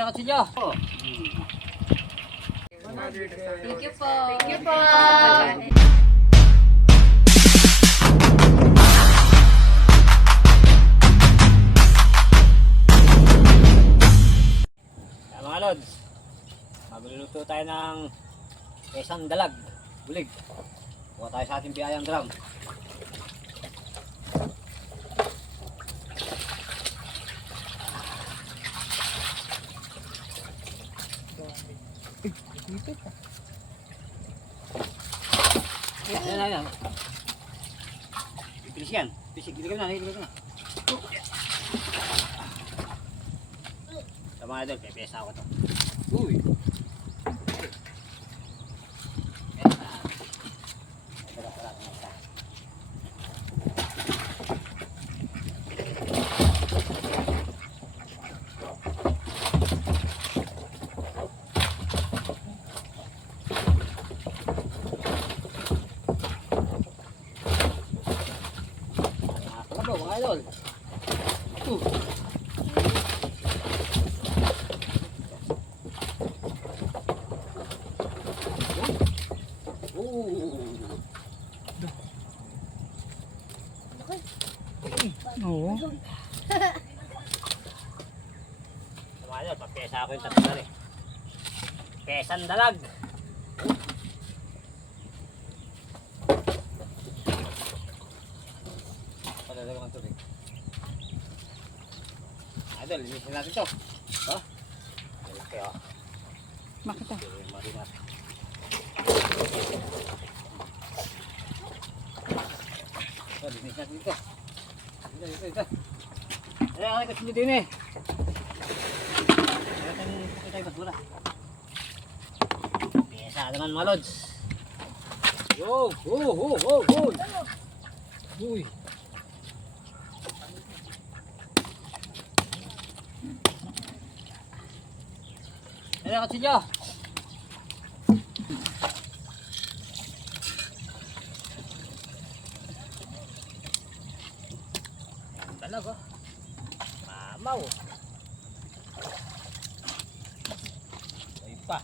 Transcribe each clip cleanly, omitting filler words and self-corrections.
Ano ka siya? Thank you po. Thank you po. Mga lods, magluluto tayo ng isang dalag, bulig. Kuha tayo sa ating biyayang drum. Yan. Pipilis yan. Pisig, dito ka na. Sa mga idol, pepesa ako to. Uy! Mga idol. Oo. Mga idol, papesa ako yung tatlo na rin. Pesang dalag. Padalagang ang tubig. Idol, linisin natin ito. Okay, Makita. Marinat. Linisin natin ito. Ito. Ay, kasi din eh. Ito tayo basura. Pesa naman mga lods. Yo! Uy! Ano ka siya? Yan talaga. Mamaw. Ay pa.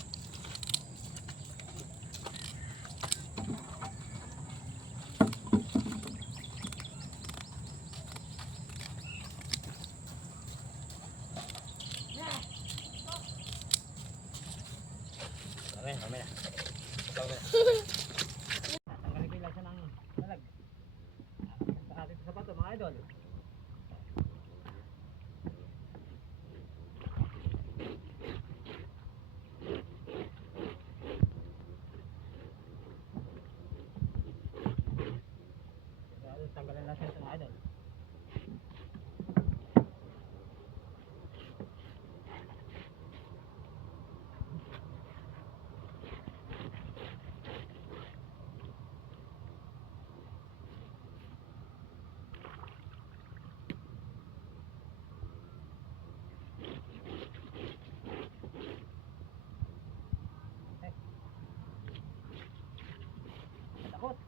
Kami na. Tanggalin ko yung lasa ng dalag. Sa ating sapato mga idol. Tanggalin lasa ito mga idol. Takot.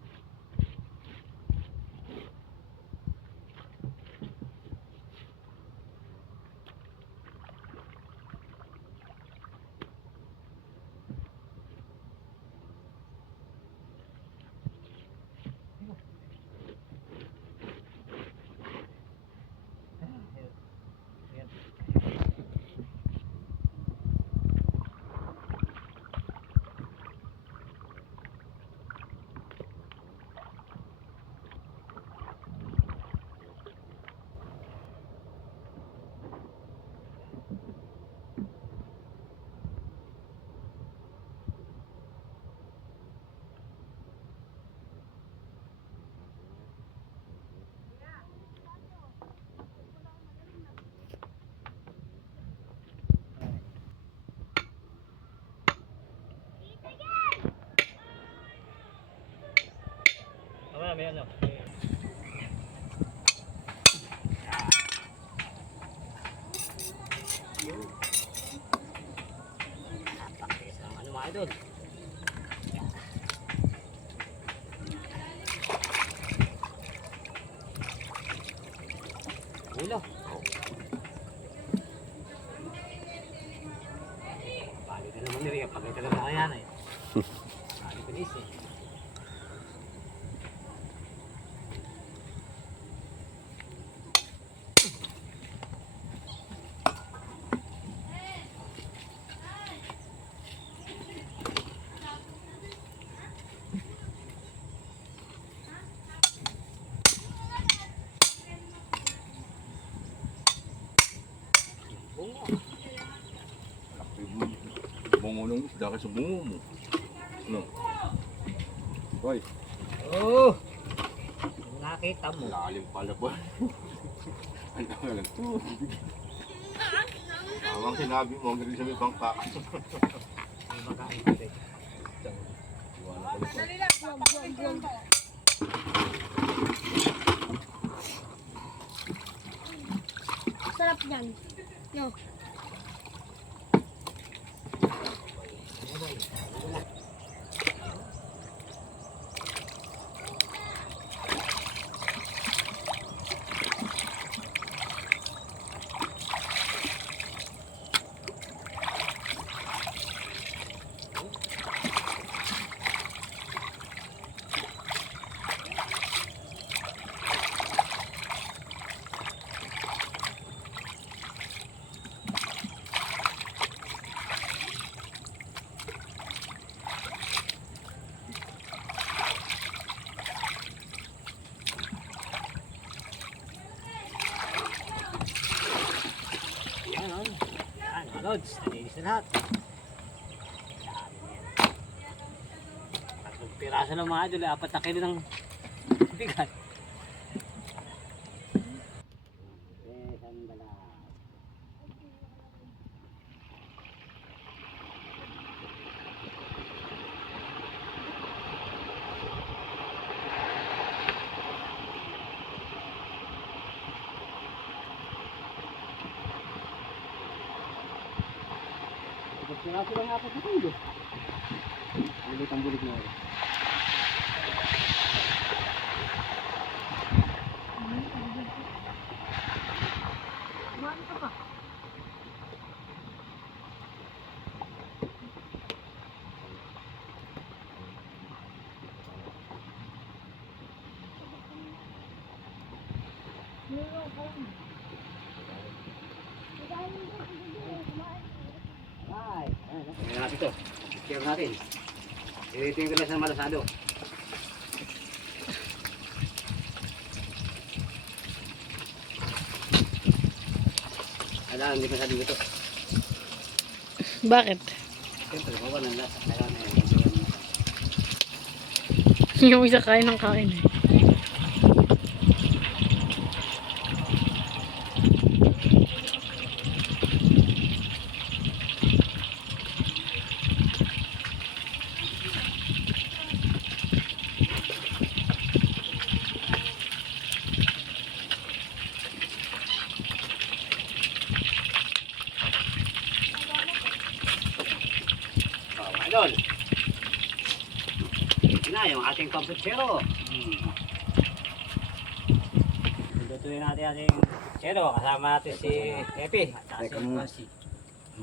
May ano. Ano mga idol? Ulo. naman niriya, pagkita naman kaya na eh. Sabi ko nis eh. Bungo ng isda kasi bungo mo. Ano? Hoy, Oo! Nakita mo. lalim pala ba? Ang dami lang tubig. Tamang sinabi mo, ang galing sa may bangka. May makain ko rin. Iwanan ko lang. Sarap yan. No. Yan o. Yan, mga lods. Nalinis na lahat. Tatlong piraso ng mga idol. 4 na kilo ng bigat. Sandala. Piraso lang 4 na kilo. Ulit ang bulig na rin. Ay, tingnan natin ito. Share natin. Tingnan ko lang sa malasado. Alam, hindi masyadong ito. Bakit? Siyempre, bawa ng lasa. Kailangan na yan. Yung isa kain ng kain eh. Idol. Ito na yung ating pamputsero. Lutuin natin ating putsero. Kasama natin si Epi. Teka muna.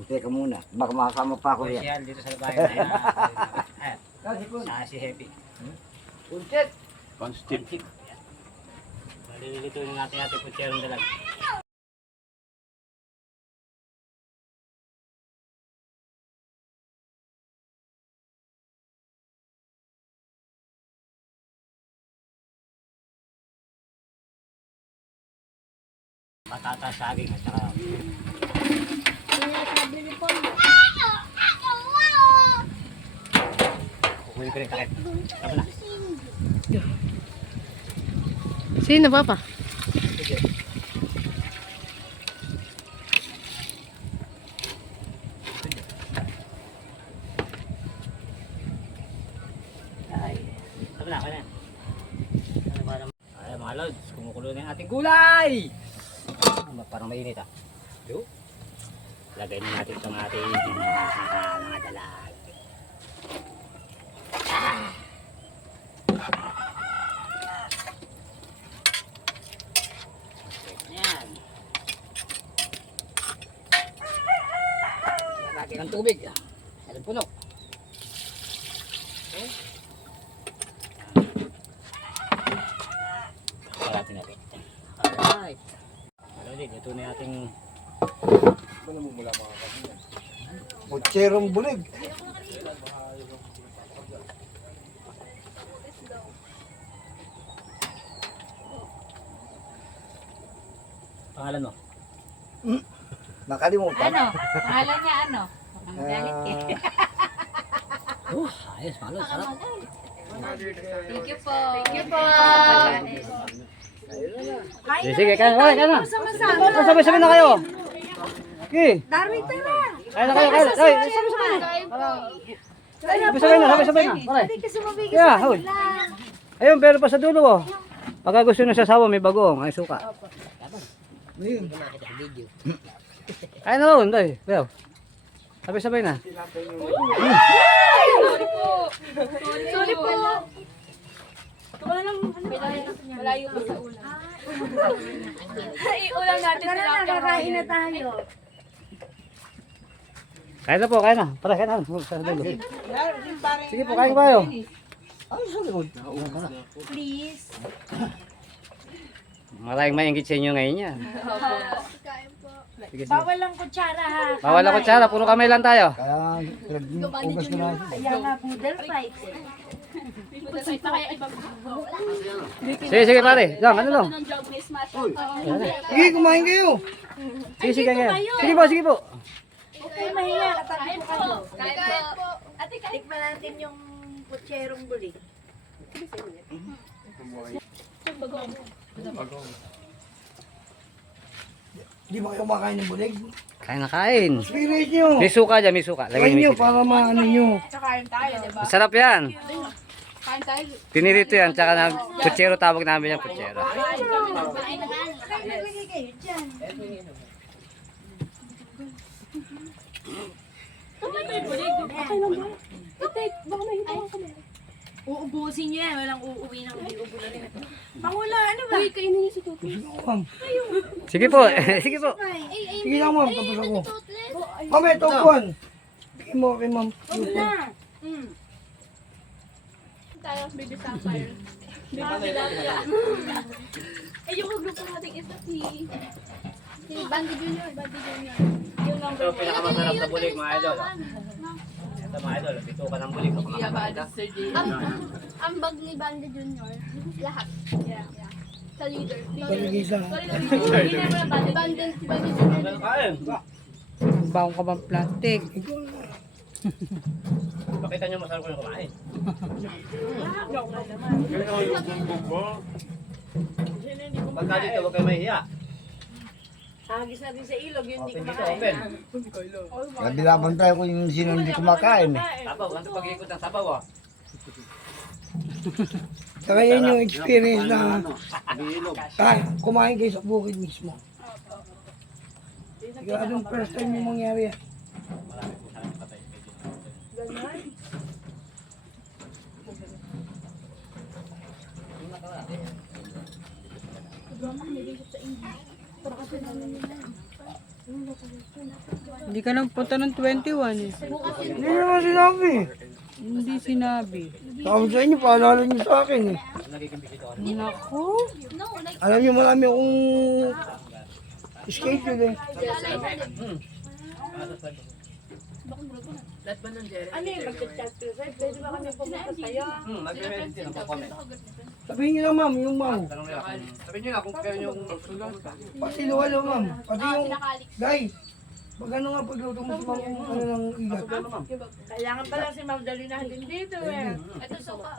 Teka muna. Baka makasama pa ako yan. Official dito sa bahay na ayan. Si Happy. Puntit! Constant. Malilituin natin ating putserong dalag. Patatas, saging at saka kukunin ko rin takip. Tama na. Sino ba pa? Sige. Ay, tama na, kaya na. Ay, mga lods, kumukulo na yung ating gulay! Parang mainit ah. Yo. Lagay na natin itong ating mga dalag. Yan. Lagay ng tubig. Ating puno. Okay. Parating natin. Alright. Alright, ito na yung ating Ano mo mula mga kapatid? Putserong bulig. pangalan mo. Nakalimutan. Ano? Pangalan niya ano? Ang galit eh. Ayos, malo, sarap. Thank you po. Thank you po. Sige, kaya na. Sabay-sabay na kayo. Okay. Darwin, tara. Kaya na kayo, kaya na. Sabay-sabay na. Sabay-sabay na. Pare. Yeah, hoy. Ayun, pero pa sa dulo oh. Pagka gusto nyo sasawa, may bagoong, ay suka. Kaya na ron, doy. Pero, sabay-sabay na. Sorry po. Malayo pa sa ulam. Ay, ulam natin sila. Nakakain na tayo. Kaya na po, kaya na. Pare, kaya na. Sa dulo. Sige po, kaya kayo. Please. Maraming maingit sa inyo ngayon yan. Sige, sige. Bawal lang kutsara ha. Bawal ako tsara, puro kamay lang tayo. Kaya ugas ko na. Kaya nga poodle fight. Sige, sige pare. Lang, ano lang. Sige, kumain kayo. Sige, sige, kaya. Sige po, sige po. Okay, mahiya. Katabi po kayo. Kain po. Ate, tikman natin yung putserong buli. Hindi ba kayo kumakain ng bulig? Kain na kain. Spirit nyo. May suka dyan, may suka. Lagay Kain niyo nyo may suka. para maano nyo. Kain tayo, diba? Masarap yan. Kain tayo. Tinirito yan, tsaka na putsero, tawag namin yan putsero. Naglagay kayo dyan. Uubusin niyo yan. Walang uuwi ng uubulan. Pangula, ano ba? Uy, kainin niyo si Tutu. Sige po, sige po. Sige lang ma'am, tapos ako. Ma'am, ito kuhan. Bigyan mo kay ma'am. Na. Tayo, baby sapphire. Eh, yung grupo natin isa si Bandy Junior, Bandy Junior. Yung number Ito, pinakamasarap na bulig mga idol. Ito mga idol, pito ka ng bulig. Ang bag ni Bandy Junior, lahat. Yeah. Sa leader. Taligay sa. Leader mo na Bandy Junior. Kain. Baong ka bang plastic? Pakita nyo masarap ko yung kumain. Pagka dito, huwag kayo mahihiya. Hagis natin sa ilog, yun Open dito, open. Nabilaban tayo kung yung sino hindi kumakain. Sabaw, ganito pag-iikot ng sabaw ah. Saka yan yung experience na kumain kayo sa bukid mismo. Siguradong first time yung mangyari yan. Marami po sana patay. Hindi ka nang punta ng 21 eh. Hindi naman sinabi. Hindi sinabi. Sabi sa inyo, paalala nyo sa akin eh. Nagiging bisito ka. Naku. Alam nyo marami akong schedule eh. Ano yung mag-chat to? Pwede ba kami pumunta sa'yo? Mag-remedit yun ang comment. Sabihin nyo lang ma'am, yung ma'am. Tanong nila kung sabihin nyo na kung kayo yung Pati luwalo ma'am. Pati yung, guys, pag ano nga pagluto mo sa mga ano ng igat. Kailangan pala si Ma'am Dalina din dito eh. Ito suka.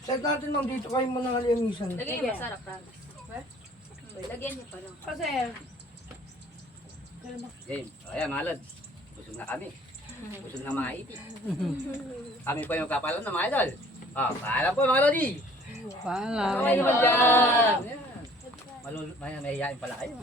Set natin ma'am dito kayo muna ng aliyamisan. Lagyan niyo masarap na. Lagyan niyo pa lang. Kasi, game. Ayan, malad. Busog na kami. Busog na mga iti. Kami pa yung kapalan na mga idol. Ah, paalam po mga lodi. Paalam. Ano naman dyan? May hihain pala kayo.